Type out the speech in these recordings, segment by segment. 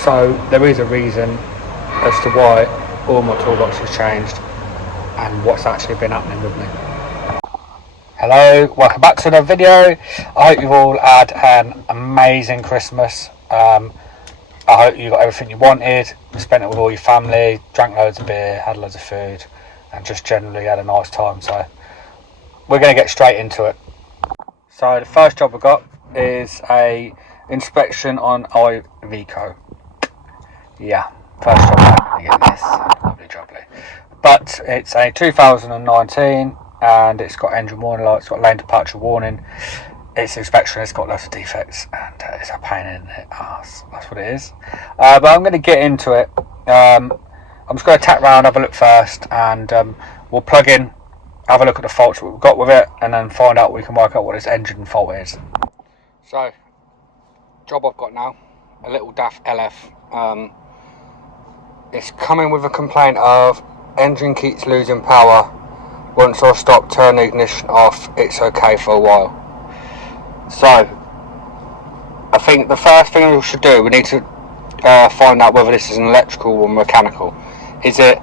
So there is a reason as to why all my toolbox has changed and what's actually been happening with me. Hello, welcome back to another video. I hope you've all had an amazing Christmas. I hope you got everything you wanted, spent it with all your family, drank loads of beer, had loads of food, and just generally had a nice time. So we're going to get straight into it. So the first job we got is a inspection on Iveco. Yeah, first job I'm going to get this. Lovely jubbly. But it's a 2019 and it's got engine warning lights, it's got lane departure warning. It's inspection, it's got lots of defects and it's a pain in the arse. That's what it is. But I'm going to get into it. I'm just going to tack round, have a look first, and we'll plug in, have a look at the faults we've got with it, and then find out we can work out what this engine fault is. So, job I've got now, a little DAF LF. It's coming with a complaint of engine keeps losing power. Once I stop, turn the ignition off, it's okay for a while. So, I think the first thing we should do, we need to find out whether this is an electrical or mechanical. Is it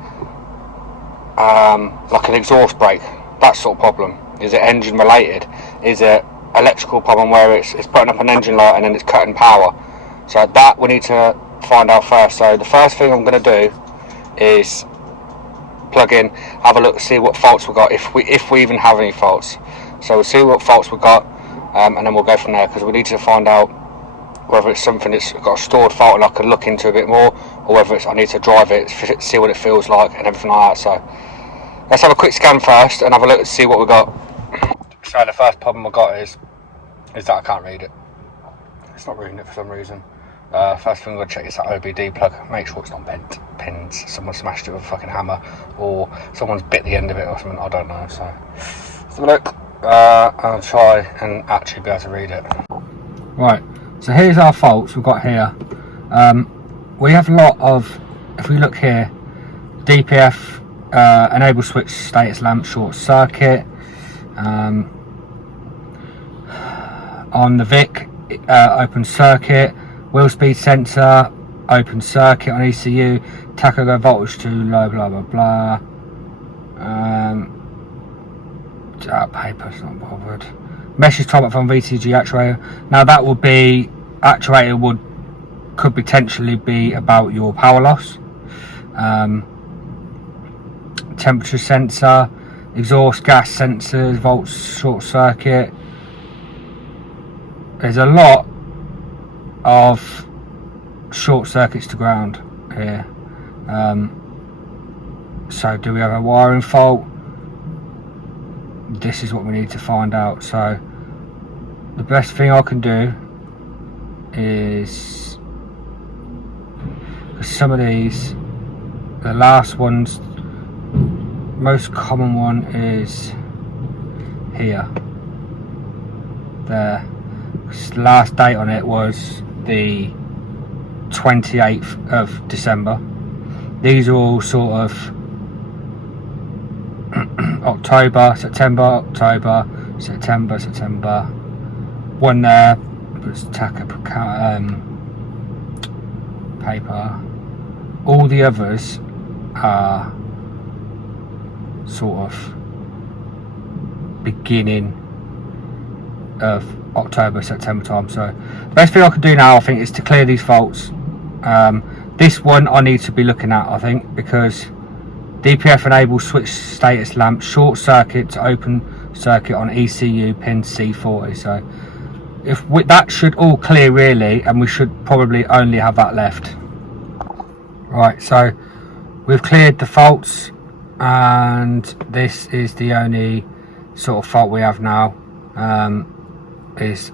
like an exhaust brake, that sort of problem? Is it engine related? Is it electrical problem where it's putting up an engine light and then it's cutting power? So that we need to find out first. So the first thing I'm going to do is plug in, have a look, see what faults we've got, if we even have any faults. So we'll see what faults we've got, and then we'll go from there, because we need to find out whether it's something that's got a stored fault and I can look into a bit more, or whether it's I need to drive it, see what it feels like and everything like that. So let's have a quick scan first and have a look and see what we've got. So the first problem I've got is that I can't read it. It's not reading it for some reason. First thing I'm going to check is that OBD plug, make sure it's not bent pins, someone smashed it with a fucking hammer or someone's bit the end of it or something, I don't know. So let's have a look, I'll try and actually be able to read it. Right, so here's our faults we've got here. We have a lot of, if we look here, DPF, enable switch status lamp short circuit, on the Vic, open circuit, wheel speed sensor, open circuit on ECU, tachometer voltage too low, blah blah blah. Paper's not bothered. Meshes trouble from VTG actuator. Now that would be, actuator could potentially be about your power loss. Temperature sensor, exhaust gas sensors, volts short circuit. There's a lot of short circuits to ground here. So do we have a wiring fault? This is what we need to find out. So the best thing I can do is, some of these, the last ones, most common one is here, there. Last date on it was the 28th of December. These are all sort of October, September, one there was paper. All the others are sort of beginning of October, September time. So best thing I can do now, I think, is to clear these faults. This one I need to be looking at, I think, because DPF enable switch status lamp short circuit to open circuit on ECU pin C40. So if that should all clear really, and we should probably only have that left. Right, so we've cleared the faults and this is the only sort of fault we have now. Is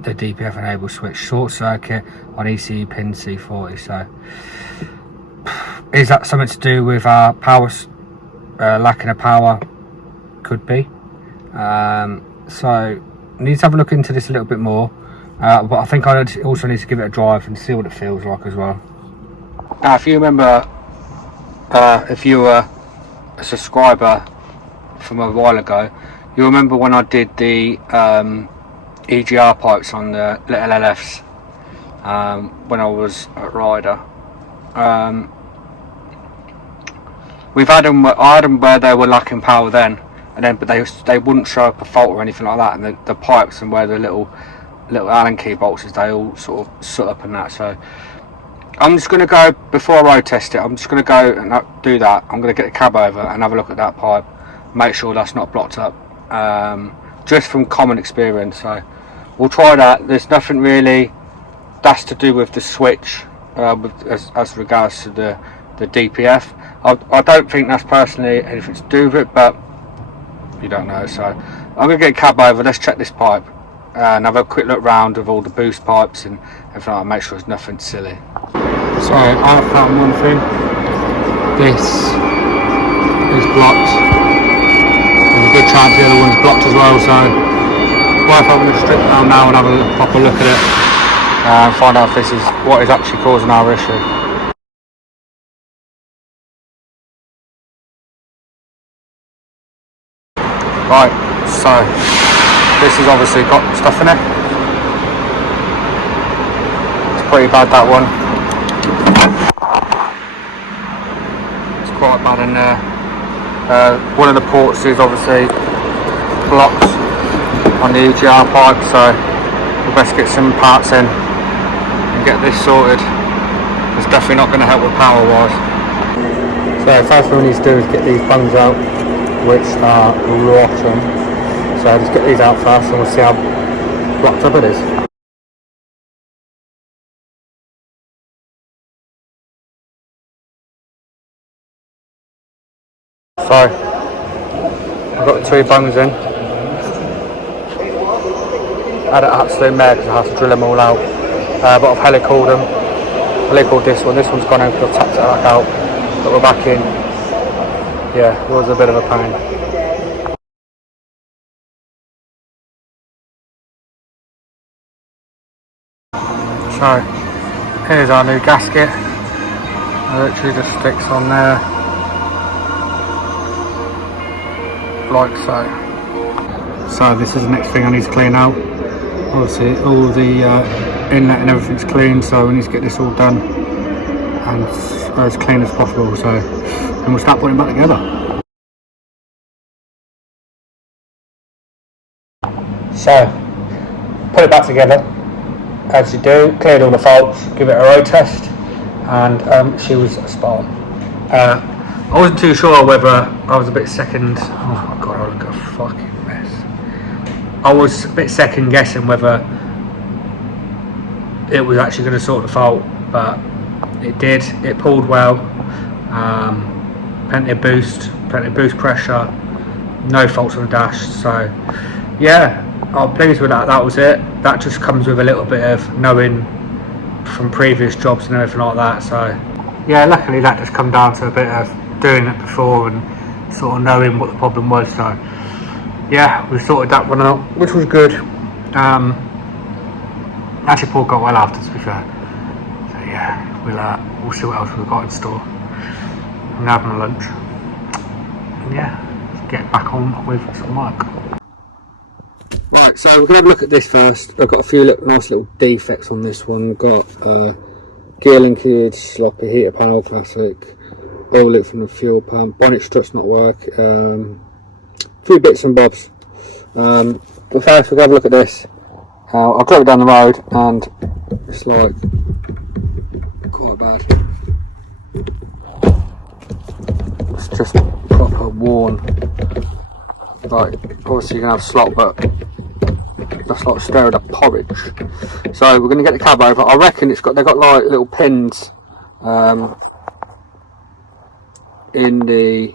the DPF enable switch short circuit on ECU pin C40. So is that something to do with our power, lacking of power? Could be. So I need to have a look into this a little bit more, but I think I also need to give it a drive and see what it feels like as well. Now if you remember, if you were a subscriber from a while ago, you remember when I did the EGR pipes on the little LFs. when I was at Ryder. We've had them. I had them where they were lacking power then, and then but they wouldn't show up a fault or anything like that. And the pipes and where the little Allen key bolts is, they all sort of soot up and that. So I'm just going to go, before I road test it, I'm just going to go and do that. I'm going to get the cab over and have a look at that pipe, make sure that's not blocked up, just from common experience. So we'll try that. There's nothing really that's to do with the switch, as regards to the DPF. I don't think that's personally anything to do with it, but you don't know. So I'm going to get a cab over, let's check this pipe and have a quick look round with all the boost pipes and everything like that, make sure there's nothing silly. So I found one thing. This is blocked. There's a good chance the other one's blocked as well, so I'm going to strip it down now and have a proper look at it and find out if this is what is actually causing our issue. Right, so this has obviously got stuff in it. It's pretty bad, that one. It's quite bad in there. One of the ports is obviously blocked on the EGR pipe, so we best get some parts in and get this sorted. It's definitely not going to help with power wise. So first thing we need to do is get these bungs out, which are rotten. So just get these out first and we'll see how blocked up it is. So I've got the two bungs in. I had an absolute mare because I had to drill them all out, but I've helicalled them. Helicalled this one's gone out, I've tapped it back out, but we're back in. Yeah, it was a bit of a pain. So, here's our new gasket. It literally just sticks on there, like so. So this is the next thing I need to clean out. Obviously all the inlet and everything's clean, so we need to get this all done and as clean as possible, so and we'll start putting it back together. So, put it back together, as you do, cleared all the faults, give it a road test, and she was spot on. I wasn't too sure whether I was a bit second, oh my god, I look a fucking mess. I was a bit second guessing whether it was actually going to sort the fault, but it did, it pulled well, plenty of boost pressure, no faults on the dash, so yeah, I'm pleased with that. That was it. That just comes with a little bit of knowing from previous jobs and everything like that, so yeah, luckily that just come down to a bit of doing it before and sort of knowing what the problem was, so yeah, we sorted that one out, which was good. Actually Paul got well after, to be fair, so yeah, we'll see what else we've got in store. I'm having a lunch and yeah, let's get back on with some work. Right, so we're going to have a look at this first. I've got a few nice little defects on this one. We've got gear linkage, sloppy heater panel, classic, oil leak from the fuel pump, bonnet struts not work, a few bits and bobs. But first we're going to have a look at this. I'll drove it down the road and it's like quite bad. It's just proper worn. Like, obviously you can have slot, but that's like stirring up porridge. So we're going to get the cab over. I reckon they've got like little pins in the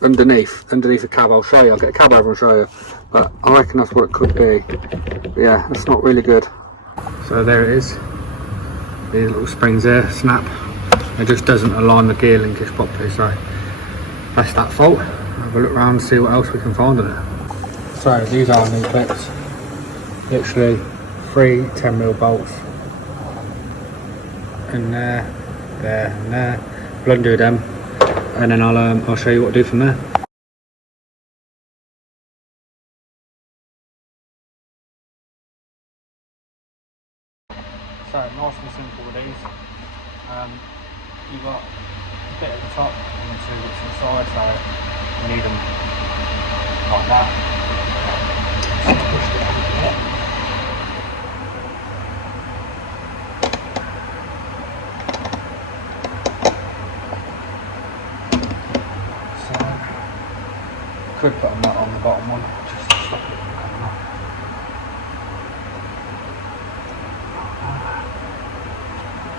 underneath the cab. I'll show you. I'll get the cab over and show you. But I reckon that's what it could be. But yeah, that's not really good. So there it is. These little springs there snap. It just doesn't align the gear linkage properly. So that's that fault. Have a look around and see what else we can find on it. So these are new clips. Literally 3 10mm bolts. In there, and there. We'll undo them, and then I'll show you what to do from there. You've got a bit at the top and then 2 bits inside, so you need them like that. So push it over there. So could put a nut on the bottom one just to stop it from coming off.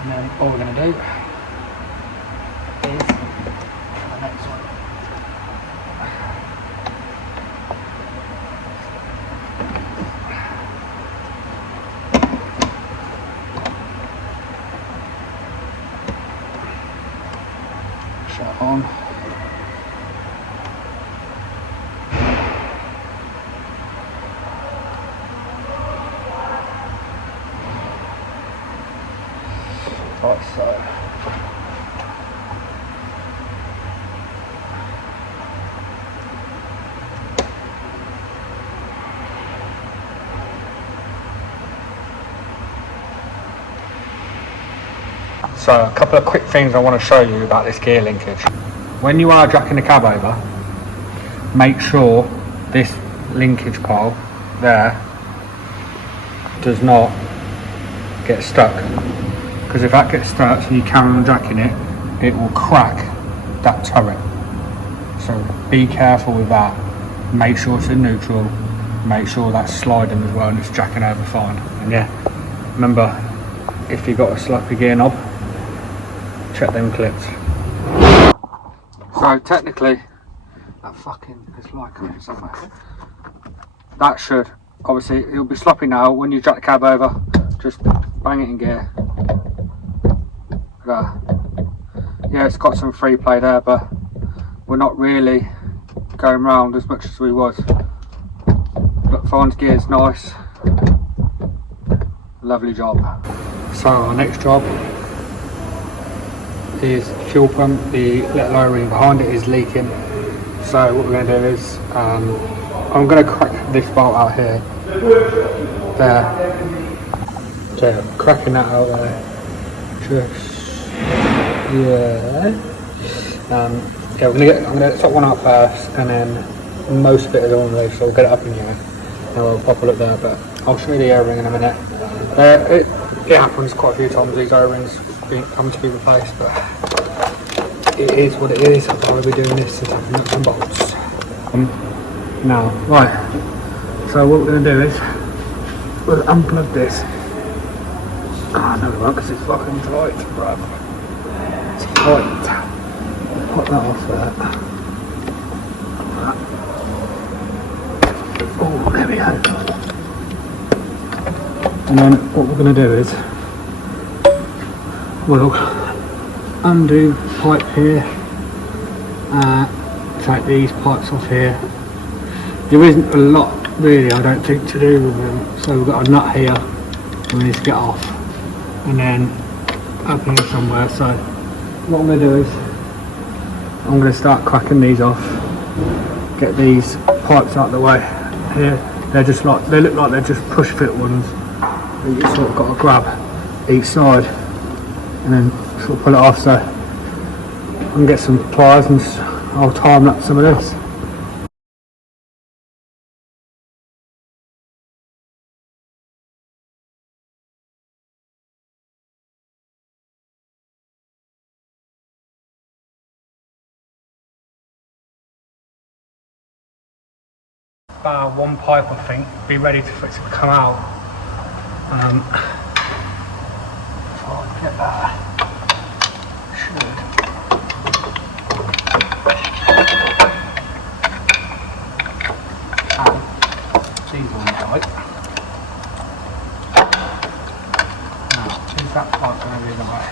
And then all we're going to do is the next one. Shut on. Like so. So a couple of quick things I want to show you about this gear linkage. When you are jacking the cab over, make sure this linkage pole there does not get stuck, because if that gets stuck and you carry on jacking it, it will crack that turret. So be careful with that. Make sure it's in neutral, make sure that's sliding as well and it's jacking over fine. And yeah, remember, if you've got a sloppy gear knob, check them clips. So technically, that fucking is like on it somewhere. That should, obviously it'll be sloppy now. When you jack the cab over, just bang it in gear. Yeah, it's got some free play there, but we're not really going round as much as we was. But Fine's gear's nice. Lovely job. So our next job is fuel pump. The little O-ring behind it is leaking. So what we're going to do is I'm going to crack this bolt out here. There. So cracking that out there. Just yeah. Yeah, I'm gonna top one out first, and then most of it is on the so we'll get it up in here and we'll pop it up there. But I'll show you the O-ring in a minute. It happens quite a few times, these O-rings come to be replaced, but it is what it is. I'd rather be doing this than taking nuts and bolts. Now, right, so what we're going to do is we'll unplug this. Oh, no, we won't, because it's fucking tight, bruv. It's tight. Put that off there. Oh, there we go. And then what we're going to do is we'll undo the pipe here, take these pipes off here. There isn't a lot really, I don't think, to do with them. So we've got a nut here we need to get off, and then up here somewhere. So what I'm going to do is I'm going to start cracking these off, get these pipes out of the way here. They're just like, they look like they're just push fit ones. You sort of got to grab each side and then sort of pull it off. So I can get some pliers and I'll time up some of this. About one pipe, I think, be ready for it to come out. If I get that, should. These will be tight. Now, is that pipe going to be in the way?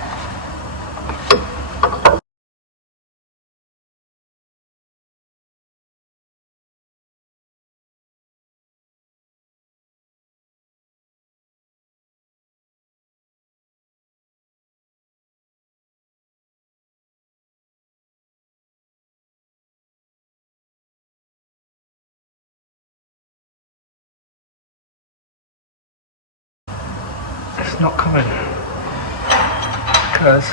It's not coming because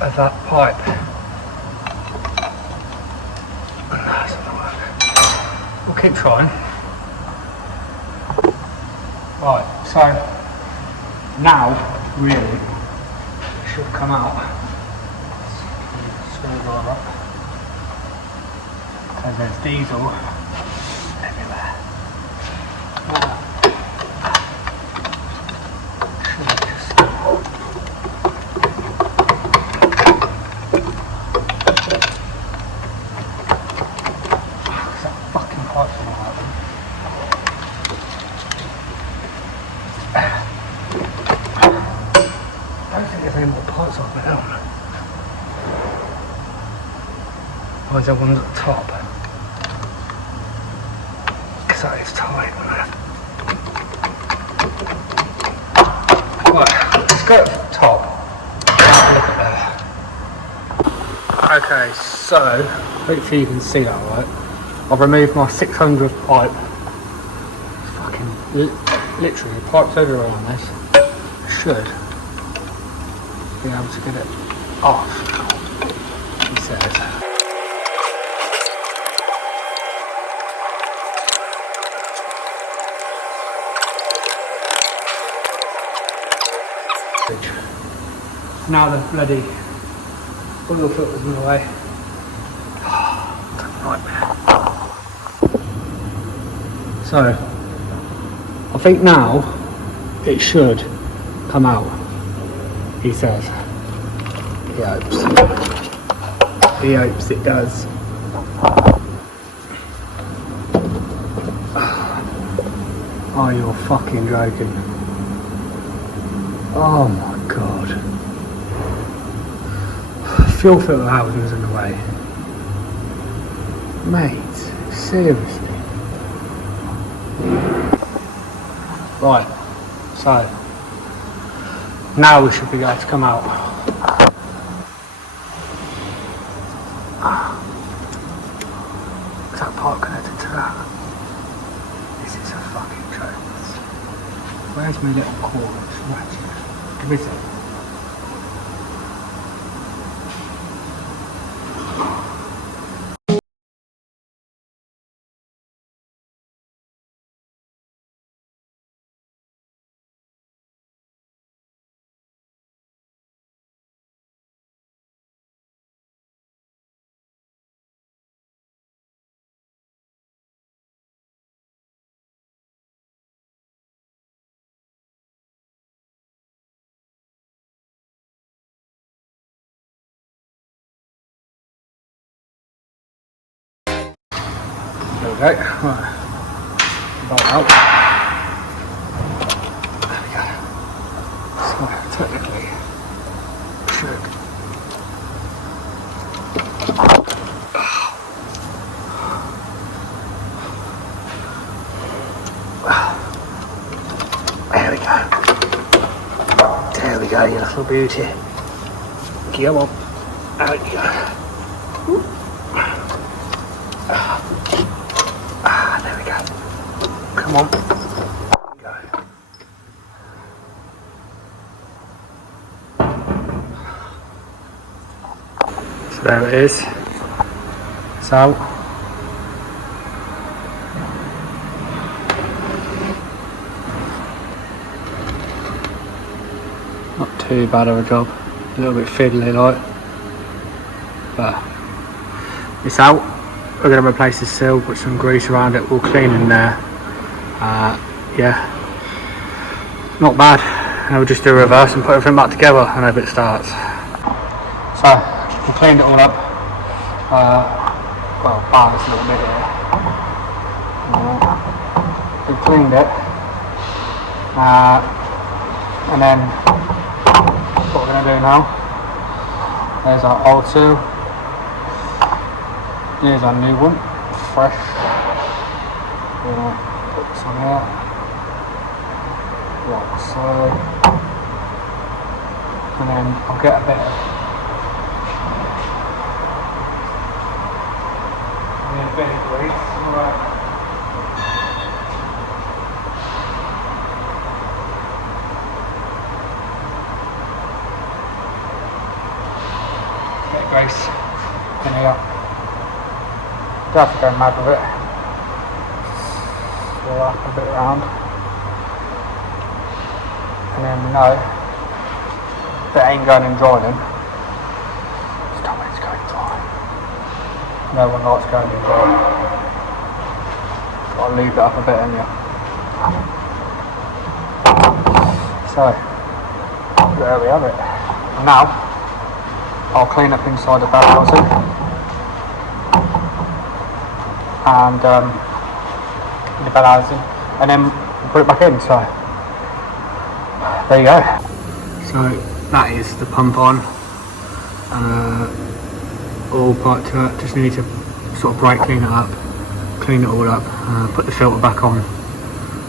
of that pipe. That's not work. We'll keep trying. Right, so now really it should come out. Screwdriver up. Because there's diesel everywhere. Or is there one at the top? Because that is tight, isn't it? Right, let's go to the top. Have a look at there. Okay, so hopefully you can see that right. I've removed my 600th pipe. It's fucking literally pipes everywhere on this. Should be able to get it off, he says. Now the bloody oil filter's in the way. Nightmare. So I think now it should come out, he says. He hopes. He hopes it does. Oh, you're fucking joking. Oh my god. Fuel filter housing's in the way. Mate, seriously. Right, so now we should be able to come out. Is that part connected to that? This is a fucking joke. Where's my little cord? Give me a second. There we go. Right. Bolt out. There we go. So technically should. There we go. There we go, you little beauty. Come on. There we go. There we go. Come on. Go. So there it is. It's out. Not too bad of a job. A little bit fiddly like. But it's out. We're going to replace the seal, put some grease around it, we'll clean in there. Yeah, not bad. And we'll just do a reverse and put everything back together and hope it starts. So, we cleaned it all up. Well, bar this little bit here. We cleaned it. And then, what we're going to do now, there's our old seal. Here's our new one, fresh. We're going to put some here, like so. And then I'll get a bit of grease. Alright. grease in here. Don't have to go mad with it. Swirl up a bit around. And then we know that it ain't going in dry then. Stop it, it's going dry. No one likes going in dry. Gotta leave it up a bit, haven't you? So, there we have it. Now, I'll clean up inside the bag housing and the bed housing, and then put it back in. So, there you go. So, that is the pump on. All part to it. Just need to sort of brake clean it up, clean it all up, put the filter back on,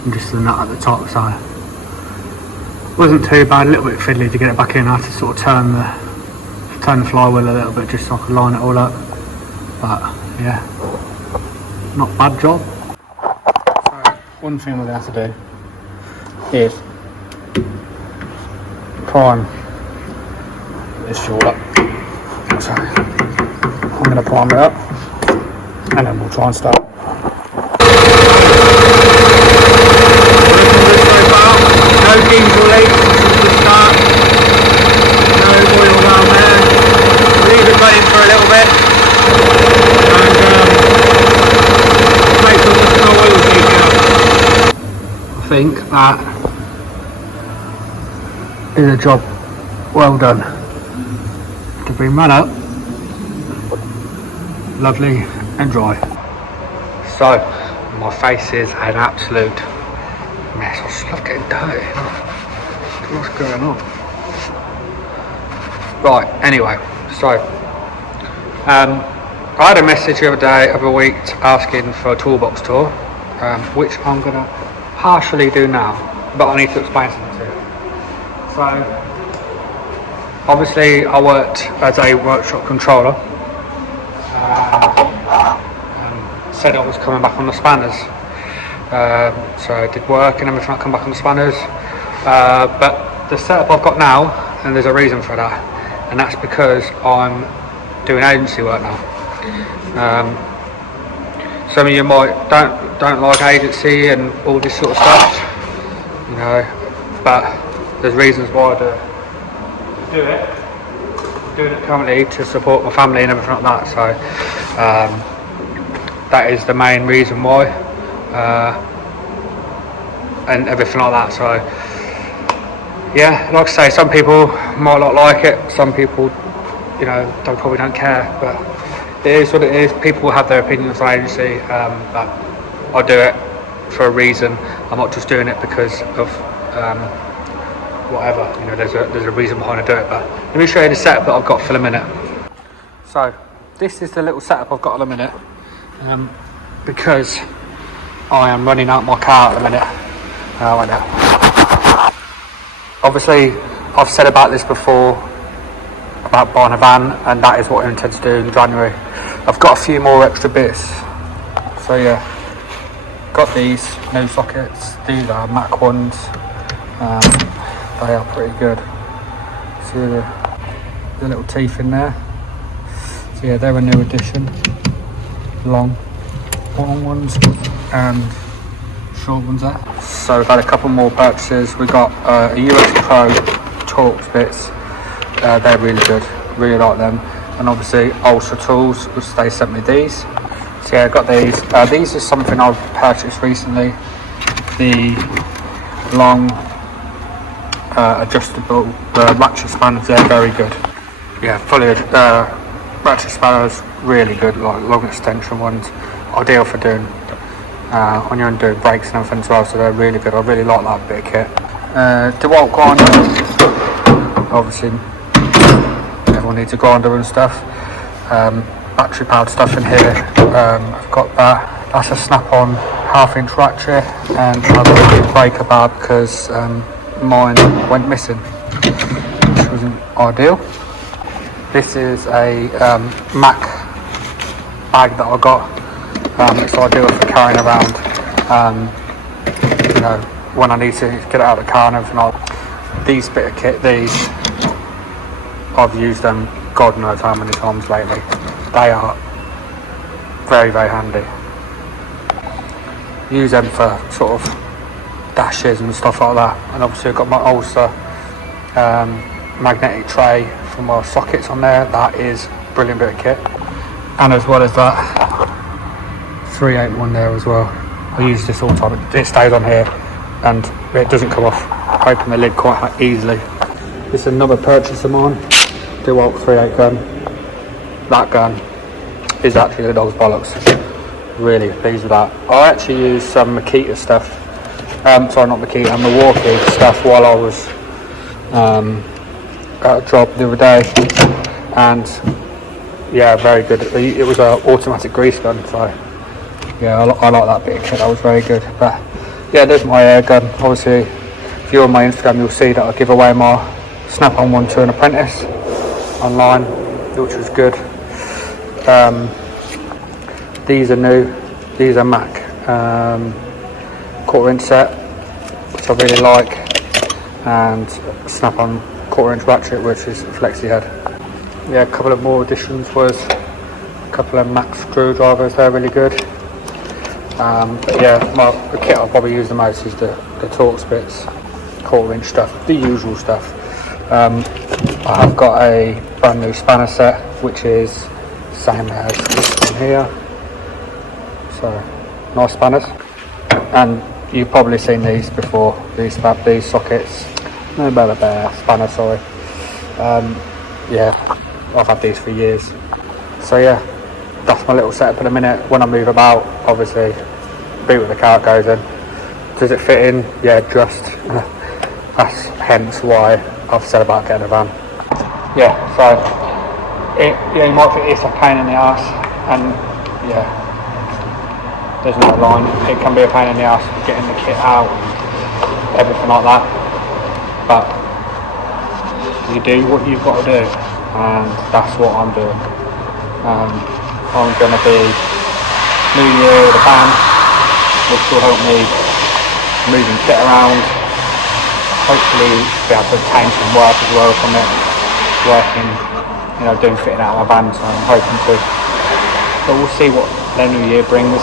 and just the nut at the top. So, wasn't too bad, a little bit fiddly to get it back in. I had to sort of turn the flywheel a little bit just so I could line it all up, but yeah, not bad job. So one thing we're going to have to do is prime this fuel up. So I'm going to prime it up and then we'll try and start. No diesel leaks since the start, no oil around there. Leave it running for a little bit and make sure there's no oil leak out. I think that is a job well done. To bring that up, lovely and dry. So my face is an absolute mess. I just love getting dirty. What's going on? Right, anyway, so I had a message the other week asking for a Toolbox tour, which I'm going to partially do now, but I need to explain something to you. So, obviously I worked as a workshop controller, said I was coming back on the spanners. So I did work and everything, I come back on the spanners, but the setup I've got now, and there's a reason for that, and that's because I'm doing agency work now. Some of you might don't like agency and all this sort of stuff, you know, but there's reasons why I do it. I'm doing it currently to support my family and everything like that, so that is the main reason why. And everything like that. So yeah, like I say, some people might not like it, some people, you know, probably don't care, but it is what it is. People have their opinions on agency, but I do it for a reason. I'm not just doing it because of whatever, you know, there's a reason behind I do it. But let me show you the setup that I've got for the minute. So this is the little setup I've got at the minute, because I am running out my car at the minute. Right now. Obviously, I've said about this before, about buying a van, and that is what I intend to do in January. I've got a few more extra bits. So yeah, got these new sockets. These are Mac ones. They are pretty good. See the little teeth in there. So yeah, they're a new addition. Long ones and short ones there. So we've had a couple more purchases. We got a US Pro Torx bits. They're really good, really like them. And obviously Ultra Tools, which they sent me these. So yeah, I got these. These are something I've purchased recently. The long adjustable ratchet spanners, they're very good. Yeah, fully ratchet spanners, really good, like long extension ones. Ideal for doing when you're doing brakes and everything as well, so they're really good. I really like that bit of kit. DeWalt grinder, obviously everyone needs a grinder and stuff. Battery powered stuff in here. I've got that. That's a snap-on 1/2 inch ratchet, and I've got a breaker bar because mine went missing, which wasn't ideal. This is a Mac bag that I got. It's ideal for carrying around, you know, when I need to get it out of the car and everything like that. These bit of kit, these, I've used them God knows how many times lately. They are very, very handy. Use them for sort of dashes and stuff like that. And obviously I've got my Ulster magnetic tray for my sockets on there. That is a brilliant bit of kit. And as well as that, 381 there as well. I use this all the time. It stays on here and it doesn't come off. I open the lid quite easily. This is another purchase of mine. DeWalt 38 gun. That gun is actually the dog's bollocks. Really pleased with that. I actually used some Makita stuff. Sorry, not Makita, Milwaukee stuff while I was at a job the other day, and yeah, very good. It was an automatic grease gun, so yeah, I like that bit of kit. That was very good. But yeah, there's my air gun. Obviously, if you're on my Instagram, you'll see that I give away my snap-on one to an apprentice online, which was good. These are new. These are Mac 1/4 inch set, which I really like, and snap-on 1/4 inch ratchet, which is flexi head. Yeah, a couple of more additions was a couple of Mac screwdrivers. They're really good. But yeah, the kit I'll probably use the most is the Torx bits, 1/4 inch stuff, the usual stuff. I have got a brand new spanner set, which is same as this one here. So nice spanners, and you've probably seen these before. These sockets, no bear spanner, sorry. Yeah, I've had these for years. So yeah, that's my little setup in a minute. When I move about, obviously, boot with the car goes in. Does it fit in? Yeah, just. That's hence why I've said about getting a van. Yeah, so you might think it's a pain in the ass, and yeah, there's no line. It can be a pain in the ass getting the kit out and everything like that, but you do what you've got to do, and that's what I'm doing. I'm going to be New Year with a van, which will help me moving kit around, hopefully be able to obtain some work as well from it, working, doing fitting out of my van, so I'm hoping to. But we'll see what the new year brings.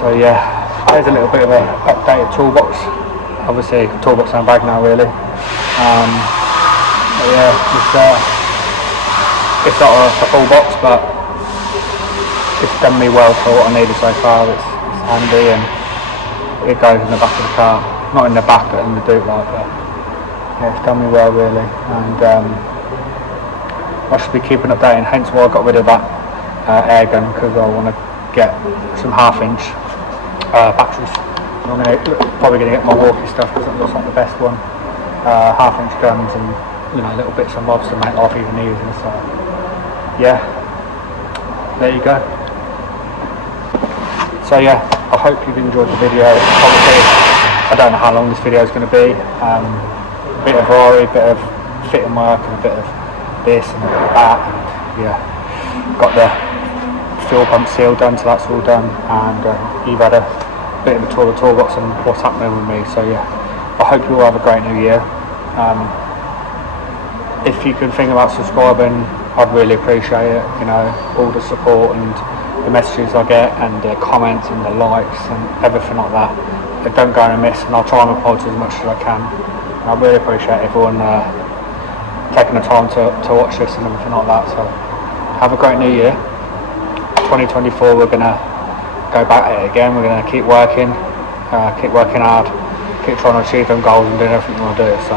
So yeah, there's a little bit of an updated toolbox. Obviously, toolbox and bag now really. But yeah, it's not a full box, but it's done me well for what I needed so far. It's handy and it goes in the back of the car. Not in the back, but in the boot light. But yeah, it's done me well really, and I should be keeping updating. Hence why I got rid of that air gun, because I want to get some 1/2 inch batteries. I'm probably going to get my walkie stuff because it looks like the best one. 1/2 inch guns and little bits and bobs to make life even easier. So yeah, there you go. So yeah, I hope you've enjoyed the video. Obviously, I don't know how long this video is going to be. A bit of variety, a bit of fitting work, and a bit of this and a bit of that. And yeah, got the fuel pump seal done, so that's all done. And you've had a bit of a tour of the toolbox and what's happening with me. So yeah, I hope you all have a great new year. If you can think about subscribing, I'd really appreciate it. All the support and the messages I get, and the comments and the likes and everything like that. They don't go amiss, and I'll try and reply to as much as I can. And I really appreciate everyone taking the time to watch this and everything like that. So have a great new year. 2024, we're gonna go back at it again. We're gonna keep working hard, keep trying to achieve them goals and doing everything we want to do. So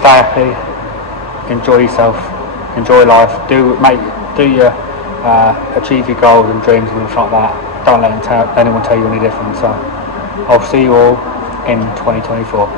stay happy, enjoy yourself, enjoy life. Achieve your goals and dreams and stuff like that. Don't let anyone tell you any different. So I'll see you all in 2024.